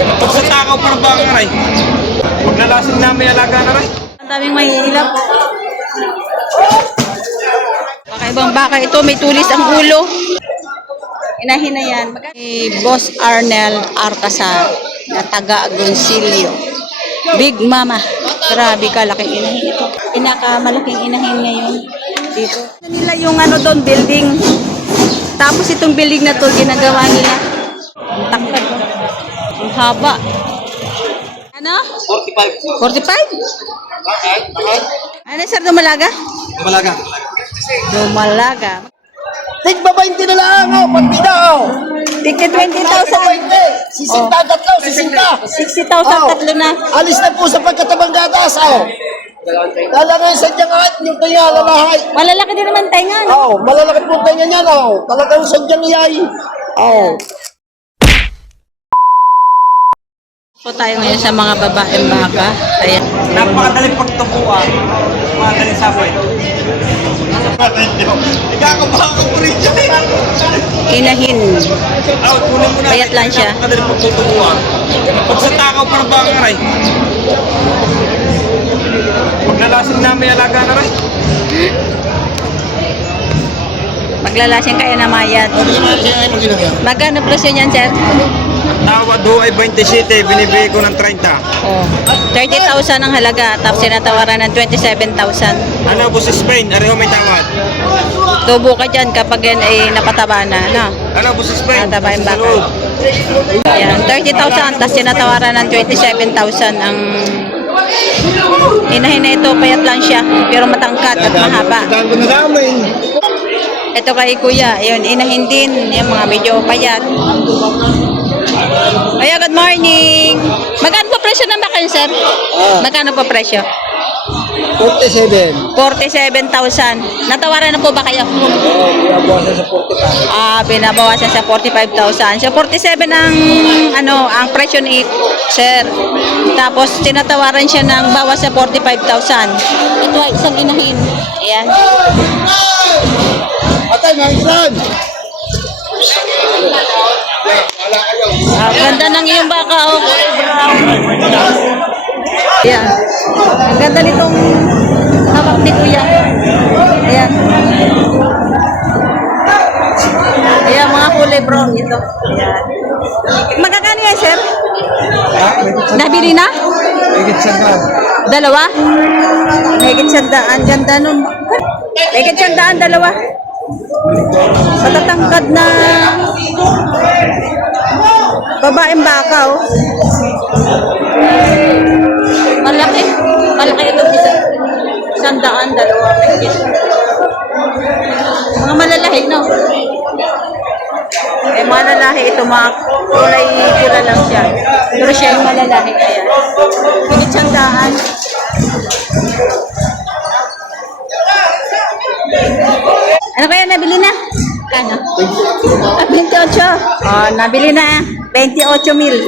Pag sa takaw para ba ang aray? Huwag lalasin na may alaga na rin. Ang daming mahihilap. Kakaibang baka ito, may tulis ang ulo. Inahin na yan. Boss Arnel Arcasa na taga Agoncillo. Big Mama. Grabe ka, laking inahin ito. Pinakamalaking inahin ngayon dito. Nila yung ano doon, building. Tapos itong building na to, ginagawa nila. Ang tangkad. Ang haba. Ano? 45. 45? Bakit? Ano, sir, Dumalaga? Malaga. Dumalaga. Tigba 20 na lang, oh, partida, oh. Tigka 20,000. 20. Sisinta tatlo, sisinta. 60,000 Oh. tatlo na. Alis na po sa pagkatabang gatas, oh. Talagang sadyang kahit yung kanya lalahay. Malalaki din naman tayo nga. Oh, malalaki po tayo niyan, oh. Talagang sadyang iyay. Oh. Po tayo ngayon sa mga babaeng baka. Ayan. Napakadaling pagtubuan. Mga daling sabay. Nagkakabahan ko rin siya. Inahin. Kunin mo na. Payat lang siya. Napakadaling pagtutubuan. Pag sa takaw para ba ang aray? Huwag lalasin na may alaga na rin. Paglalasin kayo na mayat. Magkano presyo niyan, sir? Tawad ho ay 27, binibigay ko ng 30. Oh. 30,000 ang halaga. Tapos sinatawaran ng 27,000. Ano po sa Spain? Areho may tawad. Tubo ka dyan kapag yan ay napataba na. No? Ano po sa Spain? Nataba yung baka. Ayan, 30,000. Tapos sinatawaran ng 27,000 ang inahin na ito. Payat lang siya. Pero matangkat at mahaba. Ito kay kuya. Ayun, inahin din. Yung mga medyo payat. Kaya good morning. Magkano po presyo ng baka yun, sir? Magkano po presyo? 47. 47,000. Natawaran na po ba kayo? Pinabawasan sa 45. Pinabawasan sa 45,000. So 47 ang ang presyo ni sir. Tapos tinatawaran siya ng bawas sa 45,000. Ito ay isang inahin. Ayan. Atay, mga isan! Ganda ng iyong baka, oh. Brown. Ayan. Ang ganda nitong hawak ni kuya. Ayan. Ayan, mga kulay brown ito. Ayan. Magkakano yan, sir? Nabili na? Dalawa? Megit sandaan. Ganda nun. Megit sandaan, dalawa. Matatangkad na babaeng baka, oh. Malaki. Malaki ito isa. Sandaan, dalawa. Mga malalaki, no? Eh, mga lalaki ito, mga kulay pula lang siya. Pero siya yung malalaki. Ayan. Higit sandaan. Ano kaya nabili na? Ano? 28. Nabili na. 28,000.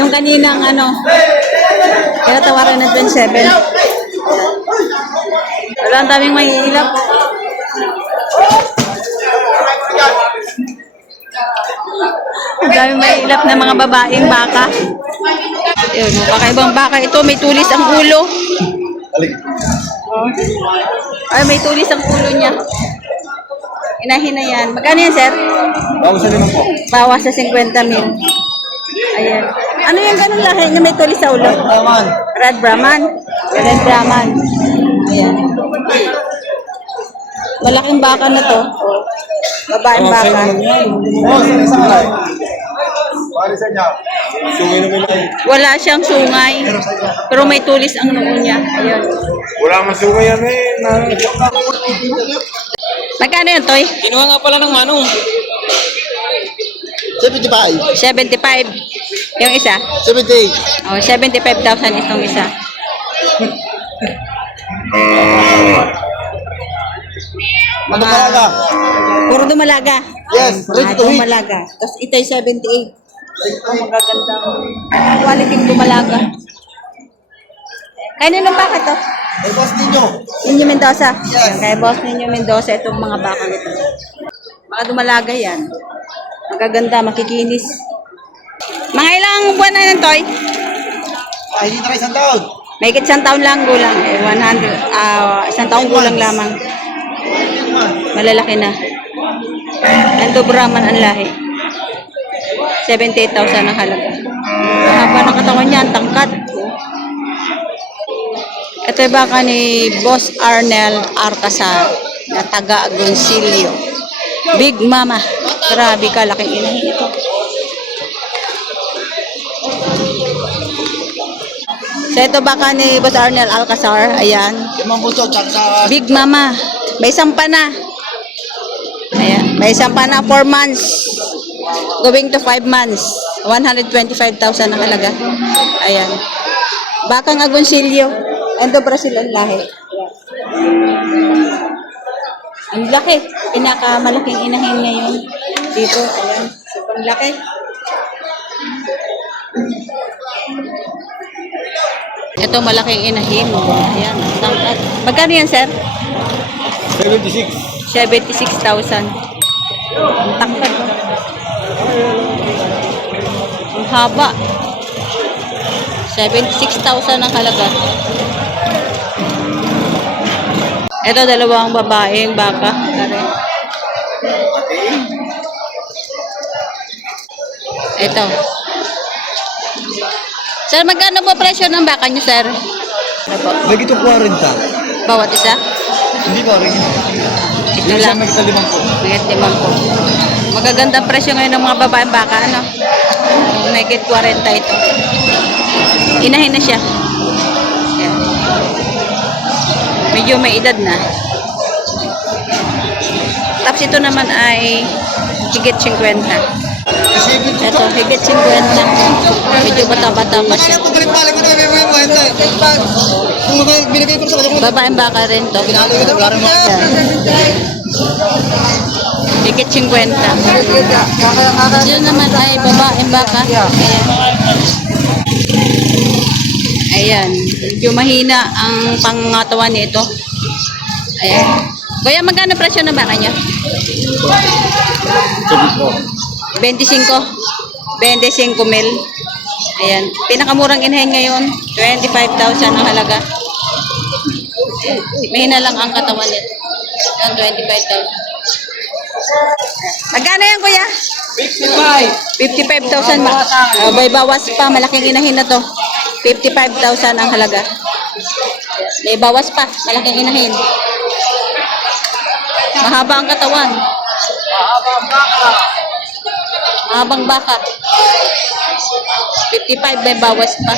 Yung kaninang tinatawaran ng 27. Wala, ang daming mahihilap. Ang daming mahihilap na mga babaeng baka. Yun, kakaibang baka ito. May tulis ang ulo. Ay, may tulis ang ulo niya. Inahin na yan. Magkano yan, sir? Bawas na po. Bawas sa 50,000. Ayan. Ano yung ganun lahi na may tulis sa ulo? Red Brahman. Red Brahman. Ayan. Malaking baka na to. Babaeng baka. Wala siyang sungay. Pero may tulis ang noo niya. Ayan. Wala man sungay yan eh. Magkano yan, Toy? Kinuha nga pala ng manong. 75. 75. Yung isa? 78. Oh, 75,000 itong isa. Dumalaga. Puro Dumalaga. Yes, ready to eat. Dumalaga. Tapos ito ay 78. Ang magagandang quality Dumalaga. Kanino baka to? Ay, boss ninyo. Ninyo Mendoza. Yes. Kay boss Ninyo Mendoza itong mga baka nito. Mga Dumalaga yan. Magaganda, makikinis. Mga ilang buwan na yan, Toy? Ay, hindi na isang taon. May isang taon lang gulang. 100, isang taon gulang lamang. Malalaki na. Ando Brahman ang lahi. 78,000 ang halaga. Mahaba ng katawan niya, ang tangkad. Ito yung baka ni Boss Arnel Arcasa na taga Agoncillo. Big Mama. Grabe ka, laking inahin ito. So ito baka ni Boss Arnel Alcazar. Ayan. 5 puso, tsaka Big Mama. May sampa na. Ayan. May sampa na 4 months. Going to 5 months. 125,000 ang halaga. Ayan. Bakang Agoncillo. Endo Brazil ang lahi. Ang laki. Pinakamalaking inahin ngayon. Dito. Ayan. Sobrang laki. Ito malaking inahin. Ayan. Tangkad. Magkano yan, sir? 76. 76,000. Ang tangkad. Ang haba. 76,000 ang halaga. Ito, dalawang babaeng baka. Ito. Sir, magkano po presyo ng baka nyo, sir? Ano po? May ito 40. Bawat isa? Hindi ko rin. Ito lang. May kita 5 po. Mayat 5 po. Magagandang presyo ngayon ng mga babaeng baka, ano? May 40 ito. Inahin na siya. Ayan. Medyo may edad na. Tapos ito naman ay higit 50. Ito, higit 50. Medyo bata-bata pa siya. Balik-balik ko na may buhay. Kung binigay ko sa kanya. Babaeng baka rin to. Pinalo ko na. Higit 50. Yun naman ay babaeng baka. Ayan. Ayan. Medyo mahina ang pangatawan nito. Ayan. Kuya, magkano presyo ng baka niya? 25. 25 mil. Ayan. Pinakamurang inahin ngayon. 25,000 ang halaga. Mahina lang ang katawan nito. Yung 25,000. Magkano yan, kuya? 55,000. May bawas pa. Malaking inahin na to. 55,000 ang halaga. May bawas pa. Malaking inahin. Mahaba ang katawan. Mahabang baka. 55 may bawas pa.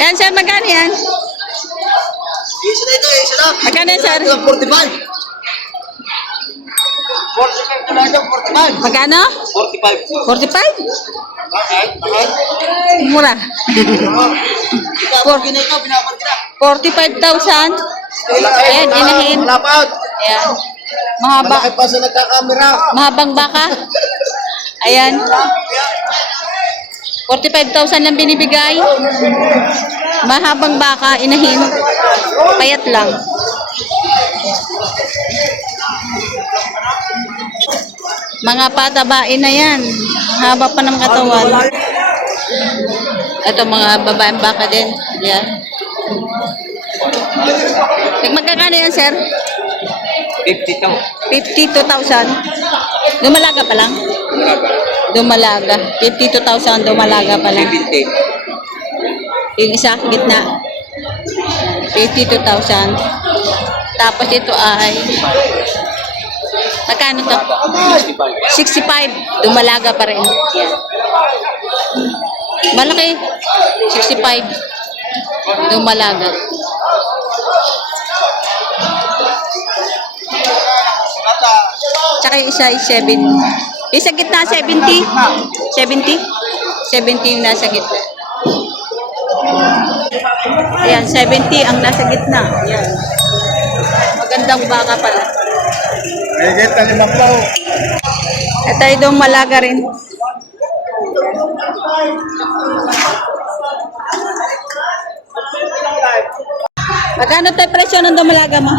Ayan, sir. Magkano yan? Isa na ito, isa na. Magkano yan, sir? 45. 45 talaga, 45. Magkano? 45. 45? Bakit? Mura. Pinapagin na ito, pinapagin na. 45,000. Ayan, inahin. Lapad. Ayan. Mahaba. Malaki pa sa nagkakamera. Mahabang baka. Ayan. 45,000 lang binibigay. Mahabang baka, inahin. Payat lang. Mga patabain na yan. Haba pa ng katawan. Ito mga babaeng baka din. Yan. Magkakano yan, sir? 52,000. Dumalaga pa lang? Dumalaga. 52,000 dumalaga pa lang. Yung isa, gitna. 52,000. Tapos ito ay magkano to? 65. Dumalaga pa rin. Yan. Malaki. 65. Dumalaga. Tsaka yung isa ay 7. Yung sa gitna, 70. 70. 70 yung nasa gitna. Ayan, 70 ang nasa gitna. Ayan. Magandang baka pala. Higit na 5 po. Ito ay dumalaga rin. Magkano tayo presyo ng dumalaga mo?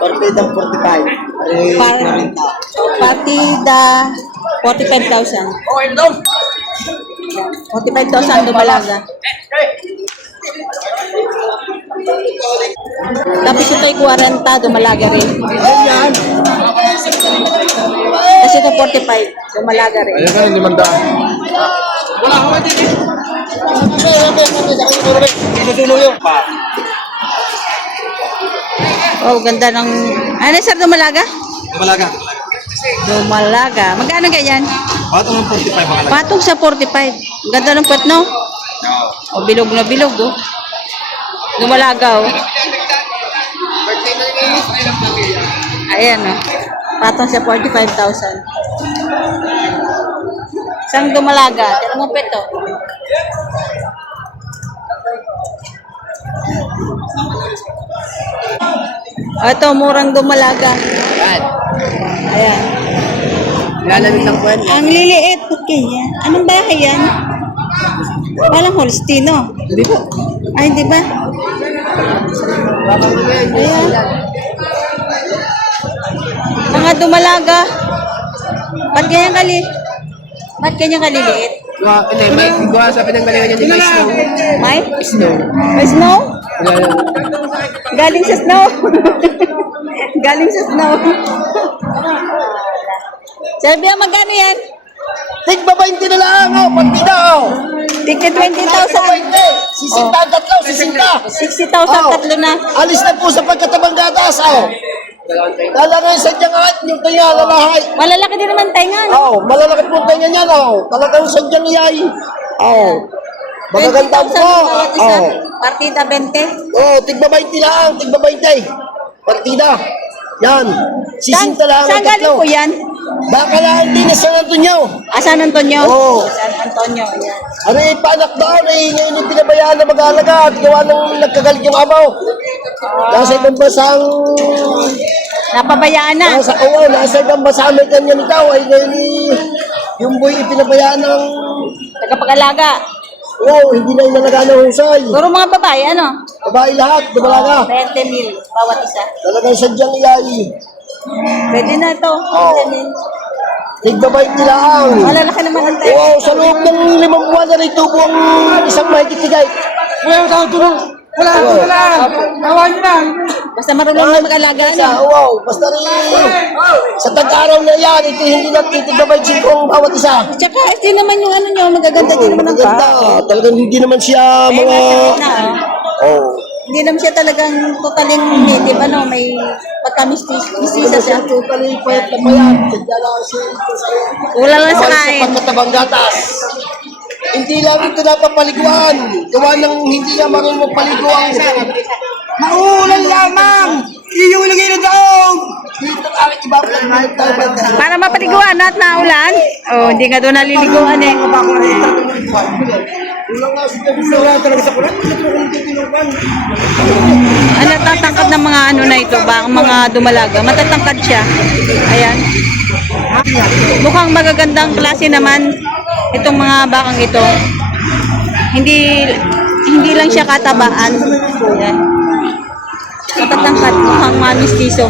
Partida 45. Partida 45,000. 45,000 dumalaga. Tapos ito ay 40, dumalaga rin. Yan. Kasi ito 45, dumalaga rin. Ayan ka, 500. Wala ako dito. Susulo yun. Oh, ganda ng... Ano sir, dumalaga? Malaga. Dumalaga. Magkano ganyan? Patong ng 45 ang alaga. Patong sa 45. Ganda ng puwet, no? O, bilog na bilog, oh. Dumalaga, oh. Ayan, oh. Patong sa 45,000. Isang dumalaga. Tira mo puwet, oh. Ito, murang dumalaga. Ayan. Lalamig ng buwan. Ang liliit. Okay, yan. Anong bahay yan? Parang Holstino. Hindi po. Ay, di ba? Ayan. Mga dumalaga. Ba't ganyan kaliliit? May gawa sa pinanggalingan niya ni May Snow. May? Snow. May snow? Galing sa snow. Galing sa snow. Sabi magkano yan? Tigba 20 na lang, oh. Partida, oh. Tigka 20,000. Sisinta ang tatlo, sisinta. 60,000 tatlo na. Alis na po sa pagkatabang gatas, oh. Talagang sadyang kahit yung tayo lalahay. Malalaki din naman tayo nga. Oh, malalaki po tayo niyan, oh. Talagang sadyang iyay. Oh. Magaganda 20,000 po. bawat isa. Oh. Partida 20. Oh, tigba 20 lang, tigba 20. Partida. Yan. Sisinta lang Saan ang galing tatlo. po yan? Baka lang din na San Antonio. San Antonio? Oo. San Antonio, yan. Ano yung paanak doon eh, ngayon yung pinabayaan na mag-aalaga at gawa nung nagkagalit yung amaw. Nasa ibang basang, Napabayaan na. nasa ibang basa may kanya nitaw ay ngayon yung boy pinabayaan ng, Tagapag-alaga. hindi na inalaga ng husay. Puro mga babae, ano? Babae lahat, dumalaga. 20 mil bawat isa. Talagang sadyang iyay. Pwede na ito. 20 mil. Tigba 20 lang. Malalaki naman ang tayo. Wow, sa loob ng 5 buwan na rito po ang isang mahigit-higay. Basta marunong na mag-alaga, ano? Wow, basta rin sa tag-araw na yan, ito hindi na titigabay ang bawat isa. Tsaka, ito naman yung ano nyo, magaganda din naman ang Maganda, pa. talagang hindi naman siya Eh, mga... nasa gitna, oh. Oh. Hindi naman siya talagang totaling native, ano? May pagka-mistisa siya. Totally payat na payat. Kaya lang siya ito sa Wala lang sa Sa kain. pagkatabang gatas. Hindi lang ito napapaliguan. Gawa ng hindi na marunong magpaliguan. Maulan lamang! Iyong ilagay na daog! Dito ang ibabalan na ito. Para mapaliguan at naulan. Oh, hindi nga doon naliliguan eh. Ang natatangkad ng mga ano na ito ba, ang mga dumalaga, matatangkad siya. Ayan. Mukhang magagandang klase naman itong mga bakang ito. Hindi lang siya katabaan. Ayan. Matatangkad, mukhang mamistiso.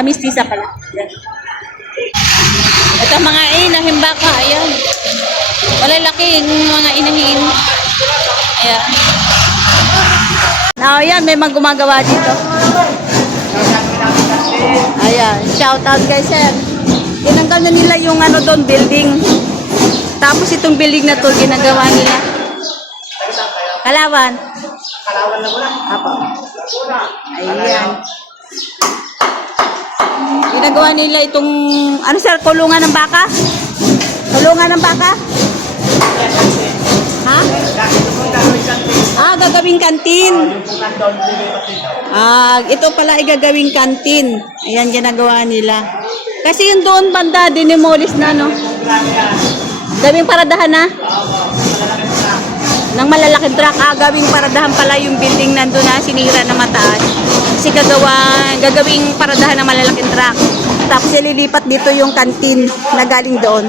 Mistisa pala. Ayan. Ito mga inahing baka, ayan. Malalaki yung mga inahin. Ayan. Now, ayan, may mga gumagawa dito. Ayan, shout out guys, sir. Tinanggal na nila yung ano doon, building. Tapos itong building na to, ginagawa nila. Kalawan. Kalawan na muna. Apo. Ayan. Ginagawa nila itong, ano sir, kulungan ng baka? Kulungan ng baka? Ha? Gagawing kantin. Ito pala ay gagawing kantin. Ayan, ginagawa nila. Kasi yung doon banda, dinemolis na, no? Gawing paradahan na? Ng malalaking truck. Gawing paradahan pala yung building nandun na, sinira na mataas. Kasi gagawing paradahan ng malalaking truck. Tapos ililipat dito yung kantin na galing doon.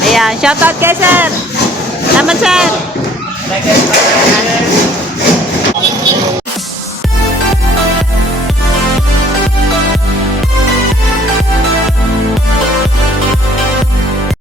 Ayan, shout out kay sir. Salamat sir.